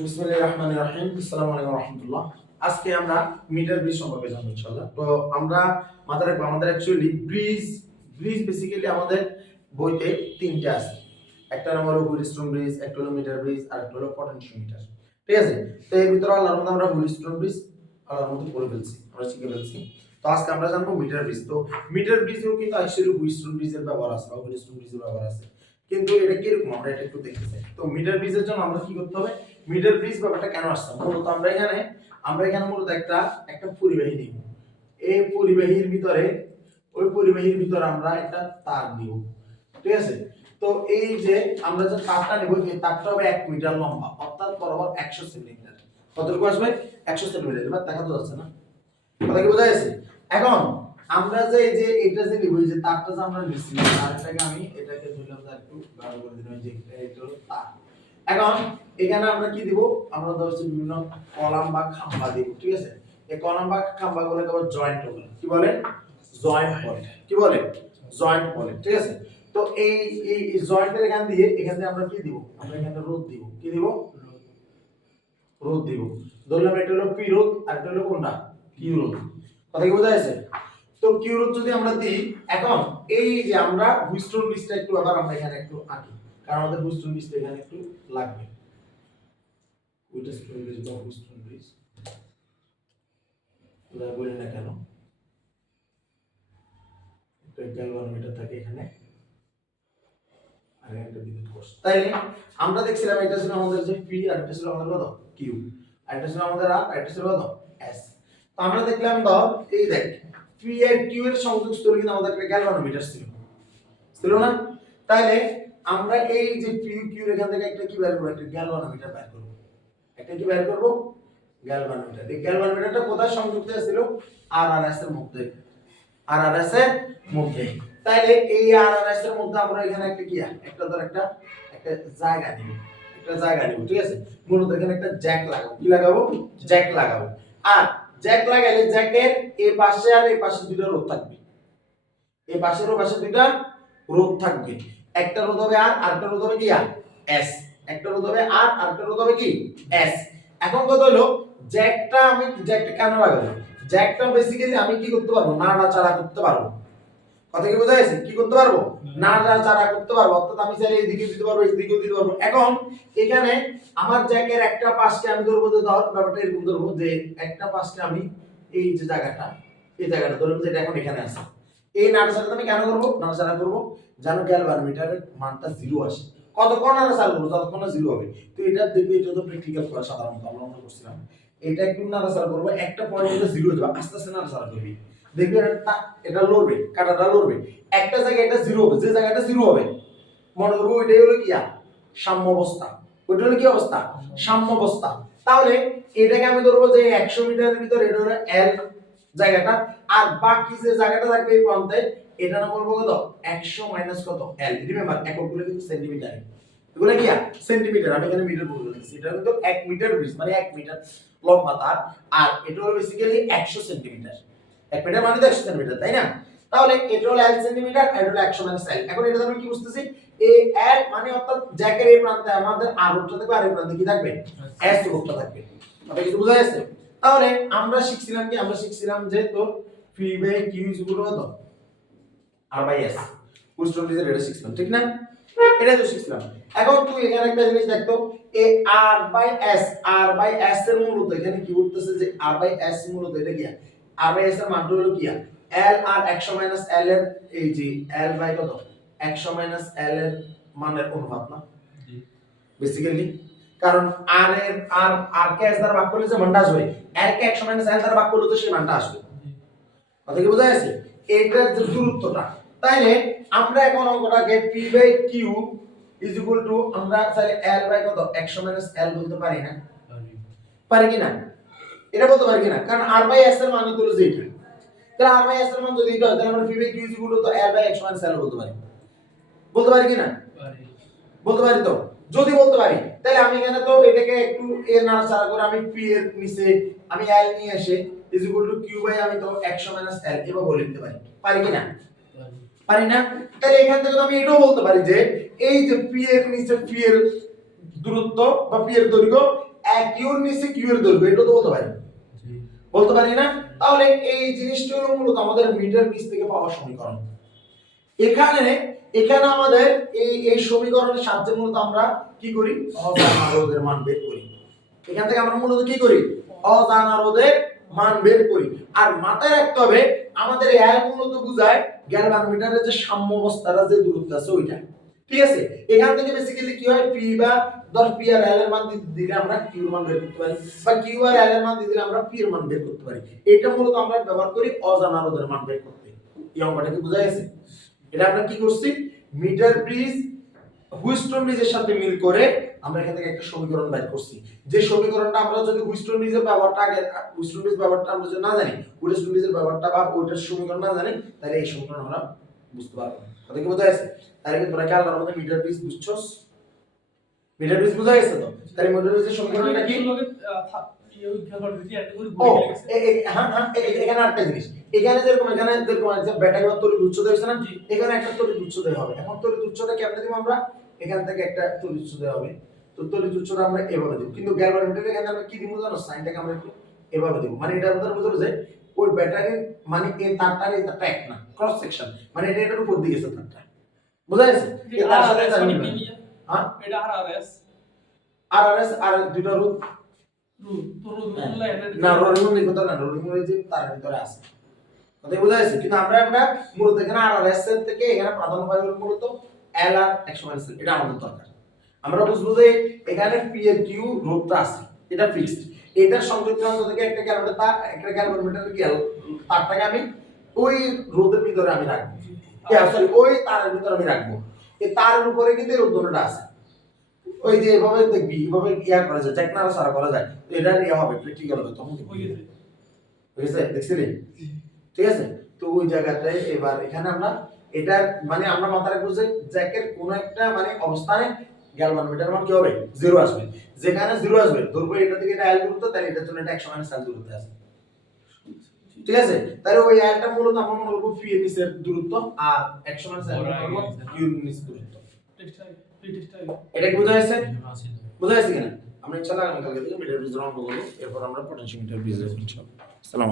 বিসমিল্লাহির রহমানির রহিম। আসসালামু আলাইকুম রাহমাতুল্লাহ। আজকে আমরা মিটার ব্রিজ সম্পর্কে জানবো ইনশাআল্লাহ। তো আমরা মাথায় রাখবো আমাদের অ্যাকচুয়ালি ব্রিজ বেসিক্যালি আমাদের বইতে তিনটে আছে। একটা নাম হলো হুইলস্টোন ব্রিজ, একটা হলো মিটার ব্রিজ, আর একটা হলো পটেনশিওমিটার। ঠিক আছে? তো এর ভিতরে আল্লাহর মধ্যে আমরা হুইলস্টোন ব্রিজ আল্লাহর মধ্যে পড়ে ফেলছি, আমরা শিখে ফেলছি। তো আজকে আমরা জানবো মিটার ব্রিজ। তো মিটার ব্রিজেও কিন্তু অ্যাকচুয়ালি হুইলস্টোন ব্রিজের ব্যবহার আছে বা হুইলস্টোন ব্রিজের ব্যবহার আছে। কিন্তু এটা কিরকম আমরা এটা একটু দেখতে চাই। তো মিটার ব্রিজের জন্য আমরা কি করতে হবে? মিটার ব্রিজ ব্যাপারটা কেন আসছে? মূলত আমরা এখানে মূলত একটা পরিবাহী নিব। এই পরিবাহীর ভিতরে আমরা একটা তার নিব। ঠিক আছে? তো এই যে আমরা যে তারটা নেব, এই তারটা হবে 1 মিটার লম্বা, অর্থাৎ বরাবর 100 সেন্টিমিটার। কতটুকু আসবে? 100 সেন্টিমিটার। এবার দেখা তো যাচ্ছে না? কথা কি বোঝা যাচ্ছে? এখন আমরা যে এই যে এটা যে নিব, এই যে তারটা যে আমরা নিছি, তারটাকে আমি এটাকে ধরলাম যে একটু গাঢ় করে দিলাম, যে এটা হলো তার। এখন এখানে আমরা কি দিব? আমরা ধরছি বিভিন্ন কলাম বা খাম্বা দিব। ঠিক আছে? এই কলাম বা খাম্বাগুলোকে আবার জয়েন্ট বলে। কি বলে? জয়েন্ট বলে। কি বলে? জয়েন্ট বলে। ঠিক আছে? তো এই এই জয়েন্টের এখান দিয়ে আমরা কি দিব? আমরা এখানে রোধ দিব। কি দিব? রোধ দিব। ধরলাম এটা হলো পি রোধ, আর এটা হলো কোনটা? কিউ রোধ। কথা কি বোঝা যাচ্ছে? তো কিউ রোধ যদি আমরা দিই, এখন এই যে আমরা হুইস্টন ব্রিজটা একটু আবার আমরা এখানে একটু আঁকি, কারণ আমাদের হুইস্টন ব্রিজটা এখানে একটু লাগবে। হুইস্টন ব্রিজ বা হুইস্টন ব্রিজ যা বলি না কেন, একটা গ্যালভানোমিটার থাকে এখানে, আর একটা বিদ্যুৎ কোষ। তাই আমরা দেখছিলাম এটা ছিল আমাদের যে পি, আর এটা ছিল আমাদের কত? কিউ, আর এটা ছিল আমাদের আর এটা ছিল কত? এস। তো আমরা দেখলাম ধর এই দেখ, পি আর কিউ এর সংযোগ স্থলে কিন্তু আমাদের একটা গ্যালভানোমিটার ছিল না? তাইলে আমরা এই যে পি কিউ এখান থেকে একটা কি বের করব? একটা গ্যালভানোমিটার বের করব। একটা কি বের করব? গ্যালভানোমিটার। এই গ্যালভানোমিটারটা কোথায় সংযুক্ত ছিল? আর আর এস এর মধ্যে। আর আর এস এর মধ্যে। তাইলে এই আর আর এস এর মধ্যে আমরা এখানে একটা কি একটা ধর একটা একটা জায়গা দিব। একটা জায়গা দিব। ঠিক আছে? মূলত এখানে একটা জ্যাক লাগাবো। কি লাগাবো? জ্যাক লাগাবো। আর জ্যাক লাগাইলে জ্যাকের এই পাশে আর এই পাশে দুটো রোধ থাকবে। এই পাশের ও পাশে দুটো রোধ থাকবে। একটা রোধ হবে আর, আরেকটা রোধ হবে কি? এস। একটা রোধ হবে আর, আরেকটা রোধ হবে কি? এস। এখন কথা হলো, জ্যাকটা কেন লাগাবো? জ্যাকটা বেসিক্যালি আমি কি করতে পারবো? নাড়াচাড়া করতে পারবো। কথা কি বোঝা যাচ্ছে? কি করতে পারবো? নাড়াচাড়া করতে পারবো। অর্থাৎ আমি চাইলে এইদিকে দিতে পারবো, এইদিকেও দিতে পারবো। এখন এখানে আমার জ্যাকের একটা পাশকে আমি ধরবো, যে ধর ব্যাপারটা এরকম ধরবো, যে একটা পাশকে আমি এই যে জায়গাটা, এই জায়গাটা ধরবো, যেটা এখন এখানে আছে। এই নাড়াচাড়াটা আমি কেন করবো? নাড়াচাড়া করবো যেন গ্যালভানোমিটারের মানটা 0 আসে। কতক্ষণ নাড়াচাড়া করবো? যতক্ষণ না 0 হবে। তো এটা দেখবে, এটা তো প্র্যাকটিক্যাল করা সাধারণত আমরা মনে করছিলাম। এটা একটু নাড়াচাড়া করবো, একটা পয়েন্টে 0 হয়ে যাবে, আস্তে আস্তে নাড়াচাড়া করবি। দেখবি এটা লড়বে, কাঁটাটা লড়বে। একটা জায়গায় এটা 0 হবে, যে জায়গাটা 0 হবে মনে করবো ওইটাই হলো কি? সাম্য অবস্থা। ওইটা হলো কি অবস্থা? সাম্য অবস্থা। তাহলে এটাকে আমি ধরবো যে 100 মিটারের ভিতরে এটা হলো এল জায়গাটা, আর বাকি যে জায়গাটা থাকবে এই প্রান্তে, এটা না বলবো কত? 100 মাইনাস কত? এল। রিমেম্বার এককগুলো কিন্তু সেন্টিমিটারে, এগুলো কি সেন্টিমিটার, আমি এখানে মিটার বলে দিচ্ছি। এটা কিন্তু 1 মিটার ব্রিজ, মানে 1 মিটার লম্বা তার, আর এটা হলো বেসিক্যালি 100 সেন্টিমিটার। 1 মিটার মানে তো 100 সেন্টিমিটার, তাই না? তাহলে এটা হলো এল সেন্টিমিটার, আর এটা হলো 100 মাইনাস এল। এখন এটা আমরা কি বুঝতেছি? এই এল মানে অর্থাৎ জ্যাকের এই প্রান্তে আমাদের আর রোধটা থাকবে, আর এই প্রান্তে কি থাকবে? এস রোধটা থাকবে। এটা কি বুঝা যাচ্ছে? তাহলে আমরা শিখছিলাম কি? আমরা শিখছিলাম যে তোর P by Q is equal to R by S. Wheatstone ব্রিজের এটা শিখছিলাম, ঠিক না? এটা তো শিখছিলাম। এখন তুই এখানে একটা জিনিস দেখতো, এ আর বাই এস এর মূলত এখানে কি উঠতেছে? যে আর বাই এস মূলত এটা কি? আর বাই এস এর মানটা হলো কি? এল আর 100 মাইনাস এল এর, এই যে এল বাই কত? 100 মাইনাস এল এর মানের অনুপাত না বেসিক্যালি। কারণ আর এর আর কে এস দ্বারা ভাগ করলে যে মানটা আসবে, এল কে 100 মাইনাস এল দ্বারা ভাগ করলে তো সেই মানটা আসবে। কথা কি বোঝা যাচ্ছে? এইটার যে দূরত্বটা, তাইলে আমরা এখন অঙ্কটাকে p by q is equal to, আমরা চাইলে l বাই কত? 100 মাইনাস l বলতে পারি না? পারি কি না? এটা বলতে পারি কি না? কারণ r বাই s এর মান হলো যে এটা। তাহলে r বাই s এর মান যদি এটা হয়, তাহলে আমরা p by q is equal to l by 100 minus l বলতে পারি। বলতে পারি কি না? পারি। বলতে পারি তো? যদি বলতে পারি, তাহলে আমি এখানে তো এটাকে একটু এর নাড়াচাড়া করে আমি p এর নিচে আমি l নিয়ে এসে is equal to q by আমি তো 100 মাইনাস l এভাবে বলে দিতে পারি। পারি কি না? পারি না? তাহলে এখান থেকে আমি এটাও বলতে পারি যে এই যে p এর নিচে p এর দূরত্ব বা p এর দৈর্ঘ্য কিউর নিচে কিউর দৈর্ঘ্য, এটা তো বলতে পারি, বলতে পারি না? তাহলে এই জিনিসটা হলো মূলত আমাদের মিটার পিস থেকে পাওয়া সমীকরণ। এখানে এখানে আমাদের এই সমীকরণের সাহায্যে মূলত আমরা কি করি, অজানা রোধের মান বের করি। এখান থেকে আমরা মূলত কি করি, অজানা রোধের মান বের করি। আর মাথায় রাখতে হবে আমাদের এল মূলত বোঝায় গ্যালভানোমিটারের যে সাম্য অবস্থার যে দূরত্ব আছে ওইটা, ঠিক আছে? এখান থেকে বেসিক্যালি কি হয়, পি বা ধর পি আর এল এর মান দিলে আমরা কিউ এর মান বের করতে পারি, বা কিউ আর এল এর মান দিলে আমরা পি এর মান বের করতে পারি। এটা মূলত আমরা ব্যবহার করি অজানা রোধের মান বের করতে। এই অঙ্কটা কি বোঝা গেছে? এটা আমরা কি করছি, মিটার ব্রিজ হুইস্টন ব্রিজের সাথে মিল করে আমরা এখান থেকে একটা সমীকরণ বের করছি। যে সমীকরণটা আমরা যদি হুইস্টন ব্রিজের ব্যবহারটা আগে, হুইস্টন ব্রিজ ব্যবহারটা আমরা যদি না জানি, হুইস্টন ব্রিজের ব্যবহারটা বা ওইটার সমীকরণ না জানি, তাহলে এই সমীকরণ আমরা বুঝতে পারবো না। কথা কি বোঝা গেছে? তাহলে কি তোরা কি আলাদার মধ্যে মিটার ব্রিজ বুঝছস? মিটার ব্রিজ বোঝা গেছে তো? তাহলে মিটার ব্রিজের সমীকরণটা কি? এখানে একটা জিনিস, এখানে যেরকম একটা ব্যাটারি বা তড়িৎ উচ্চতা হয়েছে না, এখানে একটা তড়িৎ উচ্চতা হবে। এখন তড়িৎ উচ্চতা কেমনে দিব আমরা, এখান থেকে একটা তড়িৎ উচ্চতা হবে। তো তড়িৎ উচ্চতা আমরা এভাবে দেব, কিন্তু গ্যালভানোমিটারে এখানে আমরা কি দিব জানো, সাইনটাকে আমরা একটু এভাবে দেব। মানে এটা আমাদের বুঝতে যে ওই ব্যাটারির মানে এই তারটার এই তারটা এক না, ক্রস সেকশন, মানে এটা এটার উপর দিকে গেছে তারটা, বুঝা গেছে? এই তার সাথে তার মিলবে। হ্যাঁ, এটা আরআরএস আর দুটো রুট না, রোলিং কথা না, রোলিং যে তার ভিতরে আছে, কথা বোঝা যাচ্ছে? কিন্তু আমরা মূলত এখানে আরআরএস এর থেকে এখানে প্রাধান্য পাই মূলত এল আর 100 এল, এটা আমাদের দরকার। আমরা বুঝবো যে এখানে পি এর কিউ রোধটা আছে, এটা ফিক্সড। এটার সংযুক্ত অংশ থেকে একটা গ্যালভানোমিটার তার, একটা গ্যালভানোমিটারের গেল তারটাকে আমি ওই রোধের ভিতরে আমি রাখবো, সরি ওই তারের ভিতরে আমি রাখবো। এই তারের উপরে কিন্তু রোধ ধরনটা আছে। ওই যে এভাবে দেখবি, এভাবে ইয়া করা যায়, টেকনারা সারা করা যায়, তো এটা ইয়া হবে, প্র্যাকটিক্যাল হবে, তখন কি বুঝেছে? দেখছিলি? ঠিক আছে? তো ওই জায়গাটায় এবার এখানে আমরা এটা মানে আমরা মাথায় রাখবো যে জ্যাকের কোন একটা মানে অবস্থানে গ্যালভানোমিটার মান কি হবে, জিরো আসবে। যেখানে জিরো আসবে ধরবো এটা থেকে এটা এল দূরত্ব, তাহলে এটার জন্য এটা 100 এল দূরত্বে আছে, ঠিক আছে? তাহলে ওই এলটা মূলত আমরা মনে করব পি এর নিচের দূরত্ব, আর 100 এল করব কিউ এর নিচের দূরত্ব। এটা কি বোঝা যাচ্ছে? বোঝা যাচ্ছে কিনা? আমরা ইনশাআল্লাহ আগামী কালকে থেকে মিটার ব্রিজ অঙ্ক করব, এরপর আমরা পটেনশিওমিটার ব্রিজ ইনশাআল্লাহ। আসসালামু